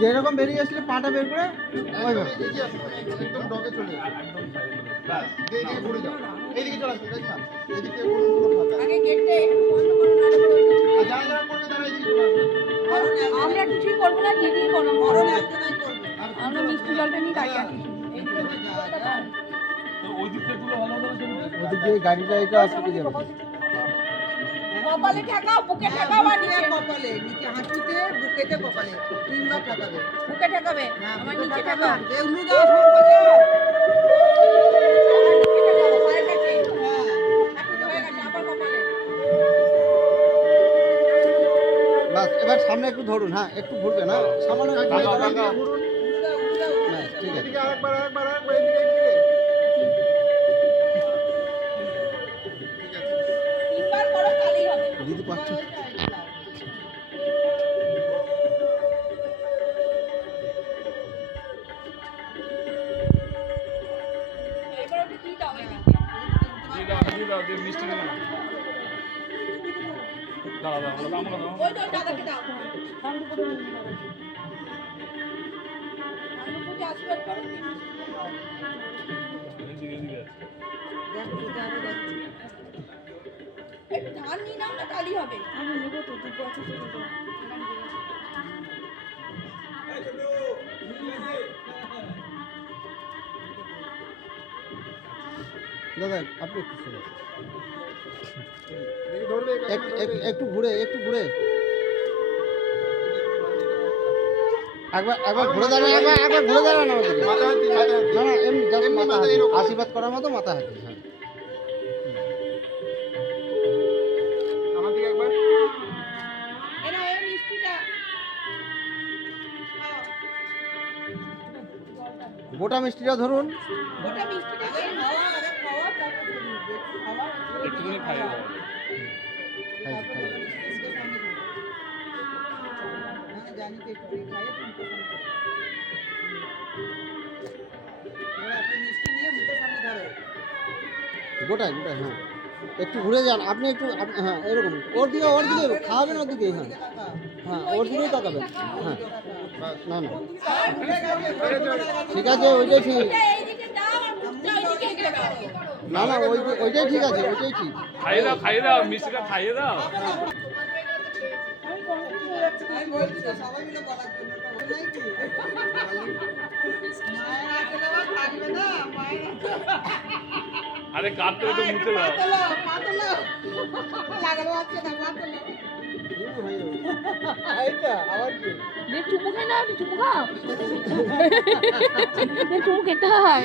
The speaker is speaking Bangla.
যেরকম বেরিয়ে আসলে পাটা বের করে একদম ডগে চলে ঘুরে যাও এইদিকে চলে আসবে দেখ না এদিকে আগে গেটটা একটু বন্ধ করো না হলে যারা যারা করবে তারা এইদিকে চলে আসবে আমরা কিছুই করবো না দিদি কোনো মরণ একজনই করবে আমরা মিষ্টি জলটা নিয়ে দাঁড়িয়ে আছি ওদিক দিয়ে গাড়িটা এটা আসতে যাবে। কপালে ঠেকাও বুকে ঠেকাও আর নিচে কপালে নিচে হাঁটুতে বুকেতে কপালে তিনবার ঠেকাবে বুকে ঠেকাবে আমার নিচে ঠেকাও এগুলো দাও সব করে নিচে ঠেকাও পায়ের কাছে এখন হয়ে গেছে আবার কপালে বাস এবার সামনে একটু ধরুন, হ্যাঁ একটু ঘুরবে না সামনে ঘুরুন হ্যাঁ ঠিক আছে। এদিকে আরেকবার এদিকে তিনবার করো তাহলেই হবে দিদি পাচ্ছ এবার ওটা দিয়ে দাও এদিকে ওই তো দাদাকে দাও আমি পূজা আশীর্বাদ করো একটু ধান নিয়ে নাও না তাহলেই হবে আমি নেবো তো দুটো আছে দাদা আপনি একটু শুনুন। ধরবে একটু ঘুরে একবার ঘুরে দাঁড়ান, একবার ঘুরে দাঁড়ান আমাদেরকে। মাথা হাতি না না এমনি just এমনি মাথা মাথা হাতি। এরকম। আশীর্বাদ করার মতো মাথা হাতি, হ্যাঁ আমার দিকে একবার এরা এই মিষ্টিটা খাও গোটা মিষ্টিটা ধরুন। গোটা মিষ্টিটা খেয়ে নাও আগে খাওয়া তারপর খাওয়া একটুখানি খাইয়ে দাও জানি তো একটু খাইয়ে তুমি আপনি মিষ্টি নিয়ে মুখের সামনে ধরো গোটায় হ্যাঁ একটু ঘুরে যান আপনি একটু হ্যাঁ এরকম ওর দিকে খাওয়াবেন ওর দিকে, হ্যাঁ হ্যাঁ ওর দিকেই তাকাবেন, হ্যাঁ না না ঠিক আছে ওইটাই ঠিক, এইদিকে দাও আর মুখটা এইদিকে দাও না না ওইটাই ঠিক আছে, ওইটাই ঠিক। খাইয়ে দাও মিষ্টিটা খাইয়ে দাও আমি বলছি তো সবাই মিলে বলার জন্য ওটা নাই কি মায়ের আসলে আবার থাকবে না মায়ের আরে কাটতে একটু মুছে দাও পাতলা লাগানো আছে না পাতলা এইটা আবার কি চুমু খাই না চুমু খাও চুমু খেতে হয়